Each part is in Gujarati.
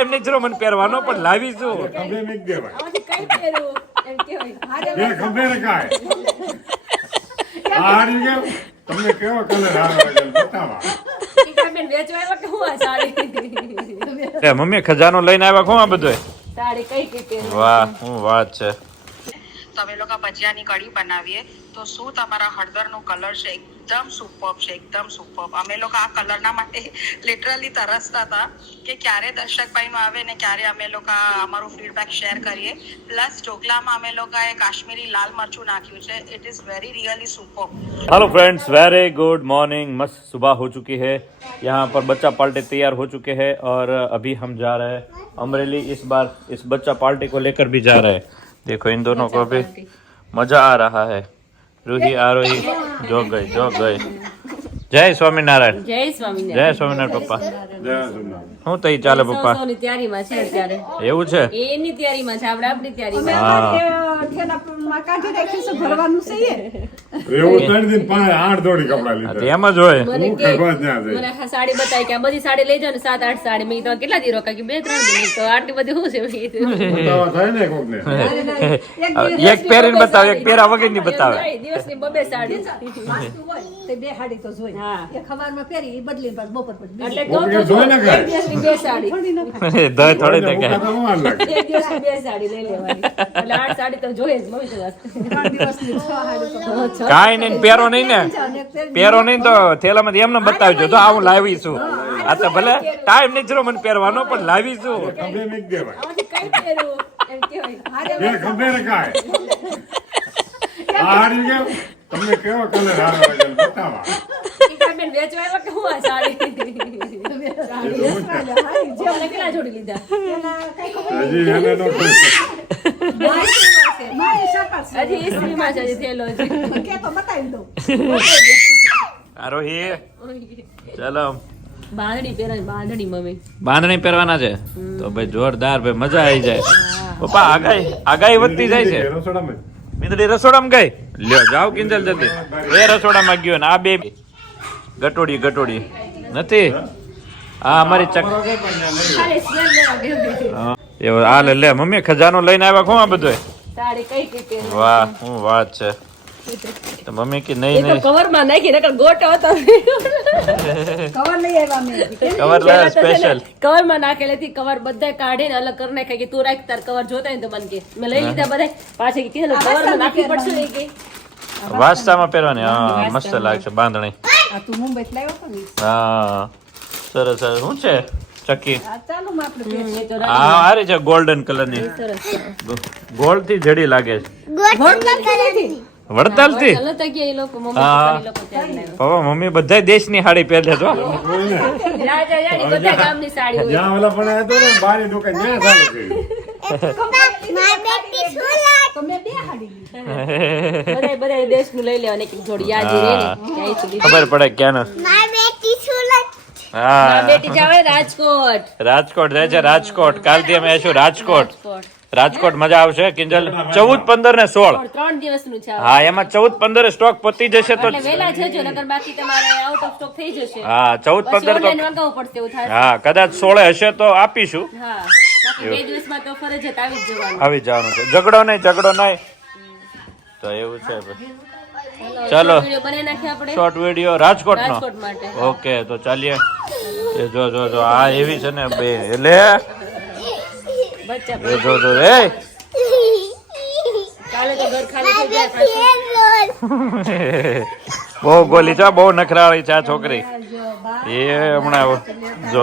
એમને જરો મને પહેરવાનો પણ લાવી છું ખંભે મેક દેવાય આમાંથી કઈ પહેરું એમ કહેવાય. બે ખંભે રખાય હારી ગયો તમને કેવો કલર આવે બતાવા ટીકાબેન વેચવા આવ્યા કે હું આ સાડી મમ્મી ખજાનો લઈને આવ્યા કોણ આ બધો સાડી કઈ પહેરું? વાહ શું વાત છે. તમે લોકો ભજીયાની કઢી બનાવીએ તો શું તમારા હળદરનો કલર છે એકદમ સુપર્બ છે, એકદમ સુપર્બ. અમે લોકો આ કલરના માટે લિટરલી તરસતા હતા કે ક્યારે દર્શકભાઈનું આવે ને ક્યારે અમે લોકો અમારું ફીડબેક શેર કરીએ. પ્લસ ઢોકલામાં અમે લોકોએ કાશ્મીરી લાલ મરચું નાખ્યું છે. It is very really superb. Hello friends, very good morning. मस्त सुबह हो चुकी है. यहाँ पर बच्चा पार्टी तैयार हो चुके हैं और अभी हम जा रहे हैं अमरेली. इस बार इस बच्चा पार्टी को लेकर भी जा रहे हैं. देखो इन दोनों को भी मजा आ रहा है. रूही आरोही जो गई जय स्वामीनारायण. જય સ્વામિનારાયણ. જય સ્વામિનારાયણ પપ્પા. જય સોમનાથ શું થઈ ચાલે પપ્પા? સૌની તૈયારીમાં છે અત્યારે. એવું છે? એની તૈયારીમાં છે, આપણે આપણી તૈયારીમાં. હા એવું 3 દિન 8 જોડી કપડા લીધા એમ જ હોય. મને હું કે ખબર ત્યાં જઈ મને આ સાડી બતાવી કે આ બધી સાડી લઈ જાઓ ને 7-8 સાડી. મેં કીધું કેટલા દી રોકા કે 2-3 દિન. તો આટલી બધી શું છે મેં કીધું. બતાવા થાય ને કોકને એક પહેરીને બતાવે, એક પહેરા વગર ની બતાવે. નહીં, દિવસની 2-2 સાડી. બે હાડી તો જોઈ હા. એક ખવારમાં પહેરી ઈ બદલીને પાછું બપોર પછી એટલે કોક કહું કે તો જોઈ ને એક કાંઈ. દિવસની 2 સાડી. દય થોડી ને કઈ. તો વાર લાગે એક દિવસની 2 સાડી લઈ લેવાની. એટલે 8 સાડી તો જોઈએ જ મમ્મી તો વાત. 3 દિવસની 6 હાડી તો કાંઈ નહીં, પહેરો નહીં ને, પહેરો નહીં તો થેલામાંથી એમને બતાવજો તો હું લાવી છું. આ તો ભલે ટાઈમ નહીં જરો મને પહેરવાનો પણ લાવી છું. ખંભે મેક દેવાય આમાંથી કઈ પહેરું એમ કહેવાય. બે ખંભે રખાય હારી ગયો તમને કેવો કલર આવે બતાવા ટીકાબેન વેચવા આવ્યા કે હું આ સાડી? મને કેટલા જોડી લીધા? હજી એને નો મારી સપાસ હજી ઈસ્ત્રીમાં છે, હજી થેલો છે. કે તો બતાવી દઉં આરોહી ચલો બાંધણી પહેરવાની, બાંધણી મમ્મી. બાંધણી પહેરવાના છે તો ભાઈ જોરદાર, ભાઈ મજા આવી જાય. પપ્પા આગાહી વધતી જાય છે. રસોડામાં મીંદડી રસોડામાં ગઈ. લ્યો જાઓ કિંજલ જલ્દી. એ રસોડામાં ગયો ને આ બે ગટોડી નથી. આ અમારી ચક ખાલી સ્મેલ લેવા ગઈ. હા, એવું આ લે મમ્મી ખજાનો લઈને આવ્યા કોણ આ બધો? સાડી કઈ પહેરવાની? વાહ શું વાત છે. તો મમ્મી કે નહીં એ તો નહીં કવરમાં નાખી નકર ગોટો હતો. કવર લઈ આવ્યા મેં કવર લાવ્યા સ્પેશિયલ. કવરમાં નાખેલી હતી. કવર બધા કાઢીને અલગ કરી નાખ્યા કે તું રાખ, તાર કવર જોતા હોય ને તો મને કે. મેં લઈ લીધા બધા. પાછી કીધું કવરમાં નાખવી પડશે એ કે. વાસ્તામાં પહેરવાની. હા મસ્ત લાગશે બાંધણી. આ તું મુંબઈ લાવ્યો હતો ને હા સરસ સરસ. શું છે ચક્કી? આ ચાલુ માં આપણે પહેરીએ. એ તો હા હારી છે ગોલ્ડન કલર ની. સરસ. ગોલ્ડ થી જડી લાગે છે. વડતાલ થી ચાલો તો ગયા એ લોકો મમ્મી હા. પપ્પા એ લોકો ત્યાં લાવ્યા. પપ્પા મમ્મી બધા દેશની સાડી પહેરે છો. રાજા રાણી બધા ગામની સાડી હોય. જ્યાં ઓલા પણ હતો ને બારી દુકાન ત્યાં ચાલુ કર્યું તો મેં બે હાડી લીધી બધા દેશનું લઈ લેવાની એક એક જોડી યાદ રહે ને ક્યાંય સુધી. ખબર પડે ક્યાં હા બેટી જાવે રાજકોટ. રાજકોટ જાય છે. રાજકોટ કાલથી અમે આવીશું રાજકોટ. રાજકોટ મજા આવશે કિંજલ. 14, 15 ને 16 3 દિવસનું છે આ. હા એમાં 14, 15 સ્ટોક પતી જશે તો એટલે વહેલા જજો નકર બાકી તમારે આઉટ ઓફ સ્ટોક થઈ જશે. હા 14, 15 પછી તો ઓનલાઈન મંગાવવું પડશે એવું થાય. હા કદાચ 16 હશે તો આપીશું. હા બાકી 2 દિવસમાં તો ફરજિયાત આવી જ જવાનું. આવી જવાનું છે. ઝઘડો નહીં તો એવું છે ભાઈ. ચાલો વિડિયો બનાવી નાખીએ આપણે શોર્ટ વિડિયો રાજકોટ નો. રાજકોટ માટે. ઓકે તો ચાલીએ. એ જો આ એવી છે ને બે એટલે બચ્ચા એ જો એ કાલે તો ઘર ખાલી થઈ જાય પાછું. બહુ ગોલી છે, બહુ નખરાળી છે આ છોકરી. એ હમણાં જો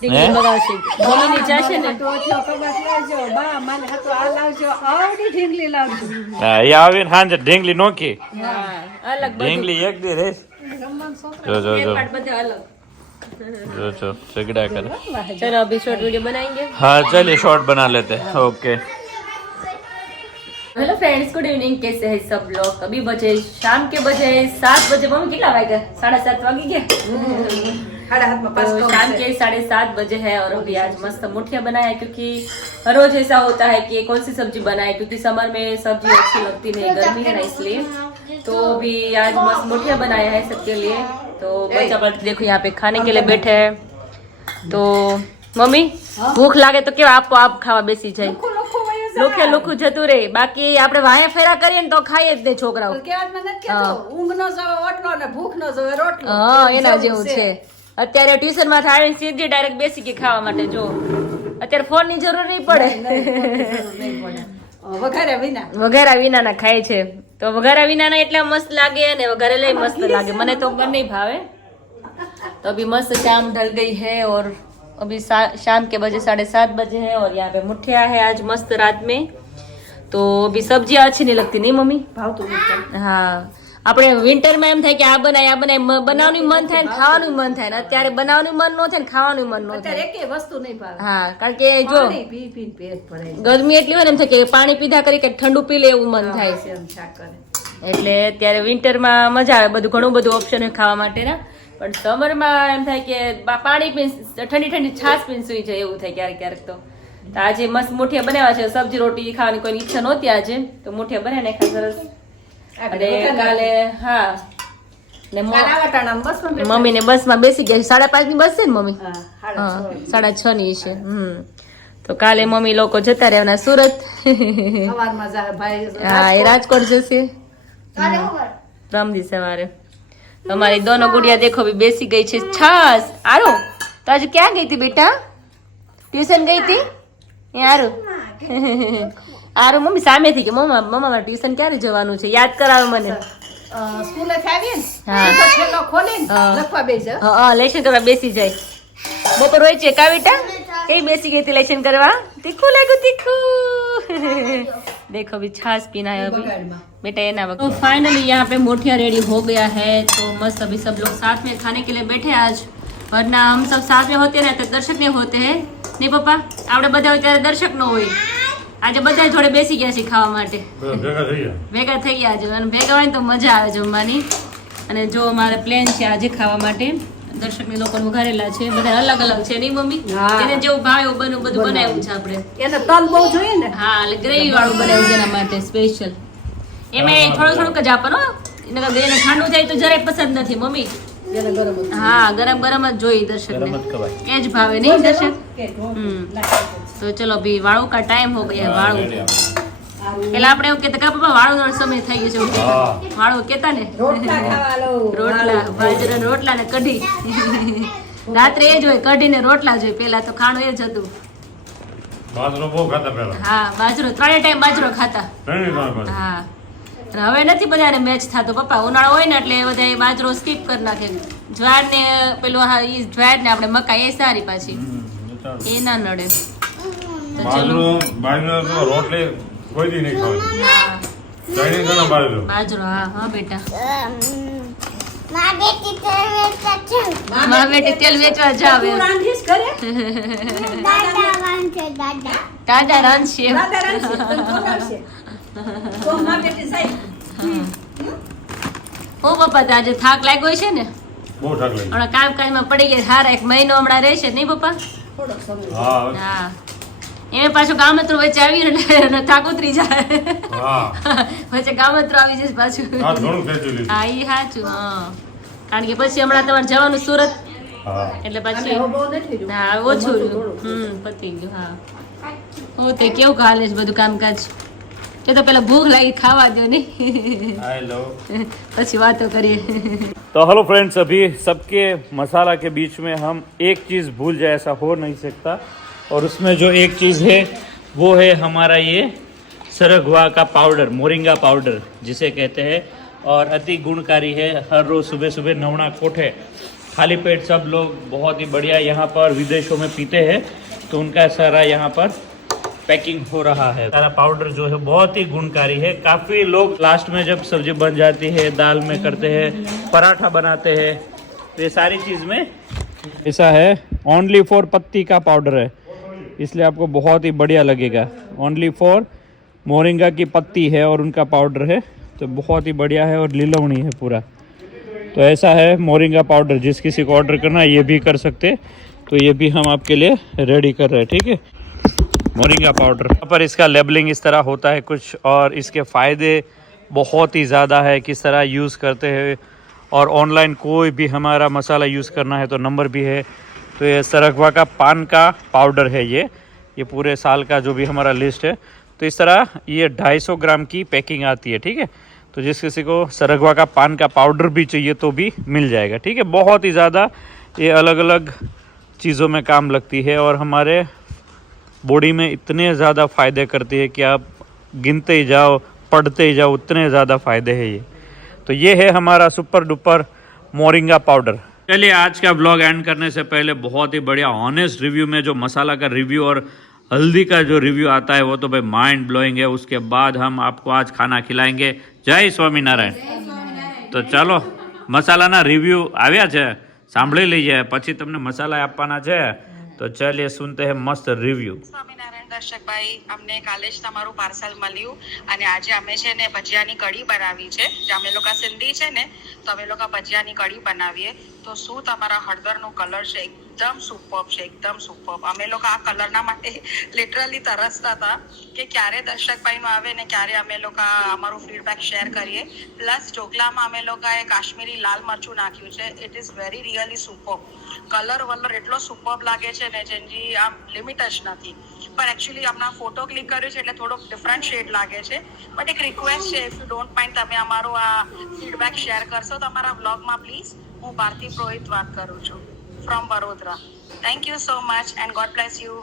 ઢીંગલી બગાવશે. મમ્મીની ચા છે ને ટોચનો કબાટ લાવજો બા મને હતો આ લાવજો આવડી ઢીંગલી લાવજો હા એ આવીને સાંજે ઢીંગલી નોખી. હા અલગ બધું. ઢીંગલી એક દી રેસ. જો એક પાર્ટ બધા અલગ. झगड़ा कर. चलो अभी शॉर्ट वीडियो बनाएंगे. हाँ चलिए शॉर्ट बना लेते हैं. Okay hello friends, good evening. कैसे हैं सब लोग? अभी बजे शाम के बजे 7 बजे. मम्मी कितना वागे? 7:30 वागी गया. तो शाम के 7:30 बजे है और अभी आज मस्त मुठिया बनाया है क्योंकि हर रोज ऐसा होता है कि कौन सी सब्जी बनाए क्योंकि समर में सब्जी अच्छी लगती नहीं, गर्मी है ना इसलिए. तो अभी आज मस्त मुठिया बनाया है सबके लिए. तो बच्चा देखो यहाँ पे खाने के लिए बैठे हैं. तो મમ્મી ભૂખ લાગે તો કેવા આપો આપ ખાવા બેસી જાય લોખું લોખું જતું રહે બાકી આપણે વાયા ફેરા કરીએ ને તો ખાઈએ જ નહીં છોકરાઓ કહેવામાં નથી કહેતો ઊંઘ ન જવે ઓટલો ને ભૂખ ન જવે રોટલો હા એના જેવું છે અત્યારે ટ્યુશન માં થાળી સીધી ડાયરેક્ટ બેસી ગઈ ખાવા માટે જો અત્યારે ફોન ની જરૂર નહીં પડે વઘારા વિનાના ખાય છે તો વઘારા વિનાના એટલા મસ્ત લાગે અને વઘારેલા મસ્ત લાગે મને તો બંને ભાવે तो अभी मस्त शाम ढल गई है और अभी शाम के बजे 7:30 बजे है और यहाँ पे मुठिया है आज मस्त रात में तो अभी सब्जियां अच्छी नहीं लगती नहीं मम्मी हाँ આપણે વિન્ટરમાં એમ થાય કે આ બનાય બનાવવાનું મન થાય ને ખાવાનું મન થાય ને અત્યારે બનાવવાનું મન ન થાય ને ખાવાનું મન ન થાય એકે વસ્તુ નહીં ભાવે હા કારણ કે જો ગરમી એટલી હોય ને એમ થાય કે પાણી પીધા કરી કે ઠંડુ પી લે એવું મન થાય એટલે અત્યારે વિન્ટરમાં મજા આવે બધું ઘણું બધું ઓપ્શન હોય ખાવા માટેના પણ સમરમાં એમ થાય કે પાણી પીને ઠંડી ઠંડી છાશ પીને સુઈ જાય એવું થાય ક્યારેક ક્યારેક તો આજે મસ્ત મુઠિયા બનાવ્યા છે સબ્જી રોટી ખાવાની કોઈ ઈચ્છા નહોતી આજે તો મુઠિયા બનાવી નાખ્યા સરસ અને કાલે હા ને મમ્મી ને બસ માં બેસી ગયા 5:30 ની બસ છે ને મમ્મી હા 6:30 ની છે તો કાલે મમ્મી લોકો જતા રહેવાના સુરત હા એ રાજકોટ જશે રમદી સવારે हमारी दोनों गुड़िया देखो भी बेसी गई छे छास आरो तो आज क्या गई थी बेटा ट्यूशन गई थी आरो आरो मम्मी सामे थी के मम्मा मम्मा ट्यूशन क्यारे जवानुं छे याद करावे मने સ્કૂલે ખાવીએ ને છેલ્લો ખોલીને લખવા બેસે હા લેશન કરવા બેસી જાય બપોર હોય છે કા બેટા કઈ બેસી गई थी लेशन करवा तीखू लागू तीखू देखो भी छाछ पीना है अभी बेटा ये ना तो फाइनली यहाँ पे मोठिया रेडी हो गया है तो मस्त अभी सब लोग साथ में खाने के लिए बैठे आज वरना हम सब साथ में होते ना तो दर्शक नहीं होते हैं नहीं पप्पा આપણે બધા હોય ત્યારે દર્શક ન હોય આજે બધા જોડે બેસી ગયા છે ખાવા માટે ભેગા થઈ ગયા છે અને ભેગા હોય તો મજા આવે જમવાની અને જો અમારે પ્લેન છે આજે ખાવા માટે દર્શક ની લોકો વઘારેલા છે બધા અલગ અલગ છે નહીં મમ્મી એને જેવું ભાવે એવું બધું બનાવ્યું છે આપણે એને તલ બહુ જોઈએ ને હા એટલે ગ્રેવી વાળું બનાવ્યું છે એના માટે સ્પેશિયલ એમાં થોડુંક જ આપવાનું એને ઠંડુ થાય તો જરાય પસંદ નથી મમ્મી હા ગરમ ગરમ જ જોઈએ દર્શક ને એ જ ભાવે નહીં દર્શક તો ચલો ભી વાળું કા ટાઈમ હો ગયા વાળું પેલા આપણે એવું કેતા પપ્પા વાળું નો સમય થઈ ગયો છે વાળું કેતા ને રોટલા બાજરા રોટલા ને કઢી રાત્રે એ જ હોય કઢી ને રોટલા જોઈએ પેલા તો ખાણું એ જ હતું બાજરો બહુ ખાતા પહેલા હા બાજરો 3 ટાઈમ બાજરો ખાતા હા હવે નથી બધાને મેચ થતો પપ્પા ઉનાળો હોય ને એટલે બધા બાજરો સ્કીપ કરી નાખે જ્વાર ને પેલું હા ઈ જ્વાર ને આપણે મકાઈ એ સારી પાછી એ ના નડે બાજરો રોટલી કોઈ દી નહીં ખાવાની બાજરો હા હા બેટા माँ बेटी તેલ વેચવા જાવે રાંધીશ ઘરે દાદા રાંધશે દાદા રાંધશે તને ખવડાવશે તો માં બેટી સાઈ ઓ પપ્પા તો આજે થાક લાગ્યો છે ને બહુ થાક લાગ્યો હમણાં કામકાજમાં પડી ગયા હારા 1 મહિનો હમણાં રહેશે નહીં પપ્પા થોડો સમય હા એને પાછું ગામતરું વચ્ચે આવી એટલે થાક ઉતરી જાય વચ્ચે ગામતરું આવી જશે પાછું હા ઈ સાચું હા કારણ કે પછી હમણાં તમારે જવાનું સુરત એટલે પછી હા ઓછું પતી ગયું હા હું તે કેવું હાલે છે બધું કામકાજ કે તો પેલા ભૂખ લાગી ખાવા દો ને પછી વાતો કરીએ तो हेलो फ्रेंड्स अभी सबके मसाला के बीच में हम एक चीज़ भूल जाए ऐसा हो नहीं सकता और उसमें जो एक चीज़ है वो है हमारा ये सरगवा का पाउडर मोरिंगा पाउडर जिसे कहते हैं और अति गुणकारी है हर रोज़ सुबह सुबह नवना कोठे खाली पेट सब लोग बहुत ही बढ़िया यहाँ पर विदेशों में पीते हैं तो उनका सारा यहाँ पर पैकिंग हो रहा है सारा पाउडर जो है बहुत ही गुणकारी है काफ़ी लोग लास्ट में जब सब्जी बन जाती है दाल में करते हैं पराठा बनाते हैं तो ये सारी चीज़ में ऐसा है ओनली फॉर पत्ती का पाउडर है इसलिए आपको बहुत ही बढ़िया लगेगा ओनली फॉर मोरिंगा की पत्ती है और उनका पाउडर है तो बहुत ही बढ़िया है और लीलवणी है पूरा तो ऐसा है मोरिंगा पाउडर जिस किसी को ऑर्डर करना है ये भी कर सकते तो ये भी हम आपके लिए रेडी कर रहे हैं ठीक है मोरिंगा पाउडर यहाँ पर इसका लेबलिंग इस तरह होता है कुछ और इसके फ़ायदे बहुत ही ज़्यादा है किस तरह यूज़ करते हैं और ऑनलाइन कोई भी हमारा मसाला यूज़ करना है तो नंबर भी है तो ये सरगवा का पान का पाउडर है ये पूरे साल का जो भी हमारा लिस्ट है। तो इस तरह ये 250 ग्राम की पैकिंग आती है, ठीक है। तो जिस किसी को सरगवा का पान का पाउडर भी चाहिए तो भी मिल जाएगा, ठीक है। बहुत ही ज़्यादा ये अलग अलग चीज़ों में काम लगती है और हमारे बॉडी में इतने ज़्यादा फ़ायदे करती है कि आप गिनते ही जाओ, पढ़ते ही जाओ, उतने ज़्यादा फ़ायदे हैं ये। तो ये है हमारा सुपर डुपर मोरिंगा पाउडर। चलिए आज का ब्लॉग एंड करने से पहले बहुत ही बढ़िया ऑनेस्ट रिव्यू में जो मसाला का रिव्यू और हल्दी का जो रिव्यू आता है वो तो भाई माइंड ब्लोइंग है। उसके बाद हम आपको आज खाना खिलाएंगे। जय स्वामीनारायण। तो चलो મસાલાના રિવ્યુ આવ્યા છે, સાંભળી લઈએ, પછી તમને મસાલા આપવાના છે। તો ચલિए सुनते हैं मस्त रिव्यू। સ્વામિનારાયણ દર્શકભાઈ, અમને કાલે જ તમારું પાર્સલ મળ્યું અને આજે અમે છે ને ભજીયાની કઢી બનાવી છે। જે અમે લોકો સિંધી છે ને તો અમે લોકો ભજીયાની કઢી બનાવીએ તો શું તમારા હળદરનો કલર છે એકદમ સુપર્બ છે, એકદમ સુપર્બ। અમે લોકો આ કલરના માટે લિટરલી તરસતા હતા કે ક્યારે દર્શકભાઈનું આવે ને ક્યારે અમે લોકો અમારું ફીડબેક શેર કરીએ। પ્લસ ઢોકલામાં અમે લોકોએ કાશ્મીરી લાલ મરચું નાખ્યું છે। It is very really superb. Colour વલર એટલો સુપર્બ લાગે છે ને જેની આમ લિમિટ જ નથી। પણ એકચ્યુઅલી હમણાં ફોટો ક્લિક કર્યું છે એટલે થોડોક ડિફરન્ટ શેડ લાગે છે। બટ એક રિક્વેસ્ટ છે, ઇફ યુ ડોન્ટ માઇન્ડ તમે અમારો આ ફીડબેક શેર કરશો તમારા વ્લોગમાં પ્લીઝ। હું ભારતી પુરોહિત વાત કરું છું from Vadodara. Thank you so much and God bless you.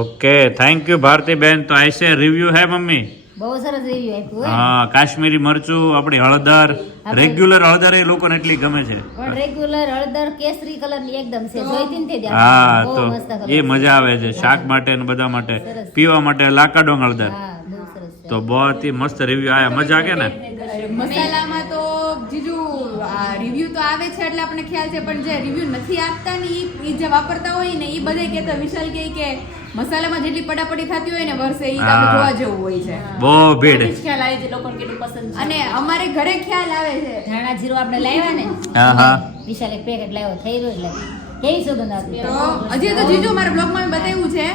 Okay, thank you Bharati बहन। तो ऐसे रिव्यू है मम्मी? બહુ સરસ રિવ્યુ આપ્યું હે. હા, કાશ્મીરી મરચું, આપણી હળદર, રેગ્યુલર હળદર એ લોકોને એટલી ગમે છે। પણ રેગ્યુલર હળદર કેસરી કલર ની એકદમ છે, જોઈતી નથી ત્યાં. હા, બહુ તો મસ્ત colour એ છે. મજા આવે છે શાક માટે ને બધા માટે, પીવા માટે લાકાડોંગ હળદર। હા, બહુ સરસ છે. તો बहुत ही मस्त रिव्यू आया, मजा के ना। મસાલામાં તો જીજુ રિવ્યુ તો આવે છે એટલે આપણને ખ્યાલ છે, પણ જે રિવ્યુ નથી આપતા ને ઈ જે વાપરતા હોય ને ઈ બધે કહેતા વિશાલ કે મસાલામાં જેટલી પડાપડી થતી હોય ને વર્ષે ઈ તો આપણે જોવા જેવું હોય છે। બહુ ભીડ। ખ્યાલ આવે છે લોકોને કેટલું પસંદ છે। અને અમારે ઘરે ખ્યાલ આવે છે। ધાણા જીરું આપણે લાવ્યા ને, હા હા, વિશાલ એક પેકેટ લાવ્યો, થઈ રહ્યું એટલે કેવી સુગંધ આવતી. તો હજી તો જીજુ મારા બ્લોગમાં મેં બતાવ્યું છે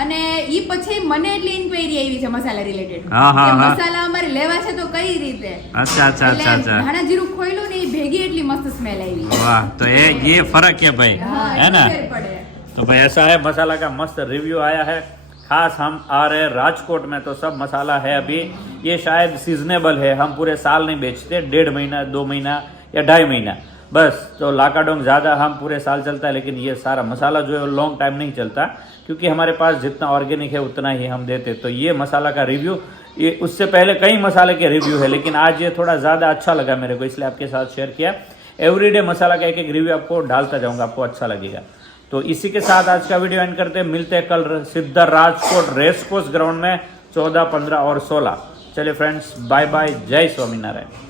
અને ઈ પછી મને એટલી ઇન્ક્વાયરી આવી છે મસાલા રિલેટેડ હા, હા, કે હા। મસાલા અમારે લેવા છે તો કઈ રીતે। अच्छा अच्छा अच्छा એટલે अच्छा, ધાણા જીરું ખોયલું ને ઈ ભેગી એટલી મસ્ત સ્મેલ આવી। वाह। तो ये फर्क है भाई, હા, है ना। ફેર પડે। तो भाई ऐसा है, मसाला का मस्त रिव्यू आया है। खास हम आ रहे हैं राजकोट में, तो सब मसाला है अभी। ये शायद सीजनेबल है, हम पूरे साल नहीं बेचते, 1.5 महीना 2 महीना या 2.5 महीना बस। तो लाकाडोंग ज़्यादा हम पूरे साल चलता है, लेकिन ये सारा मसाला जो है लॉन्ग टाइम नहीं चलता, क्योंकि हमारे पास जितना ऑर्गेनिक है उतना ही हम देते। तो ये मसाला का रिव्यू, ये उससे पहले कई मसाले के रिव्यू है, लेकिन आज ये थोड़ा ज़्यादा अच्छा लगा मेरे को, इसलिए आपके साथ शेयर किया। एवरीडे मसाला का एक एक रिव्यू आपको डालता जाऊँगा, आपको अच्छा लगेगा। तो इसी के साथ आज का वीडियो एंड करते हैं। मिलते हैं कल सीधा राजकोट रेस कोर्स ग्राउंड में 14, 15 और 16। चलिए फ्रेंड्स, बाय बाय, जय स्वामीनारायण।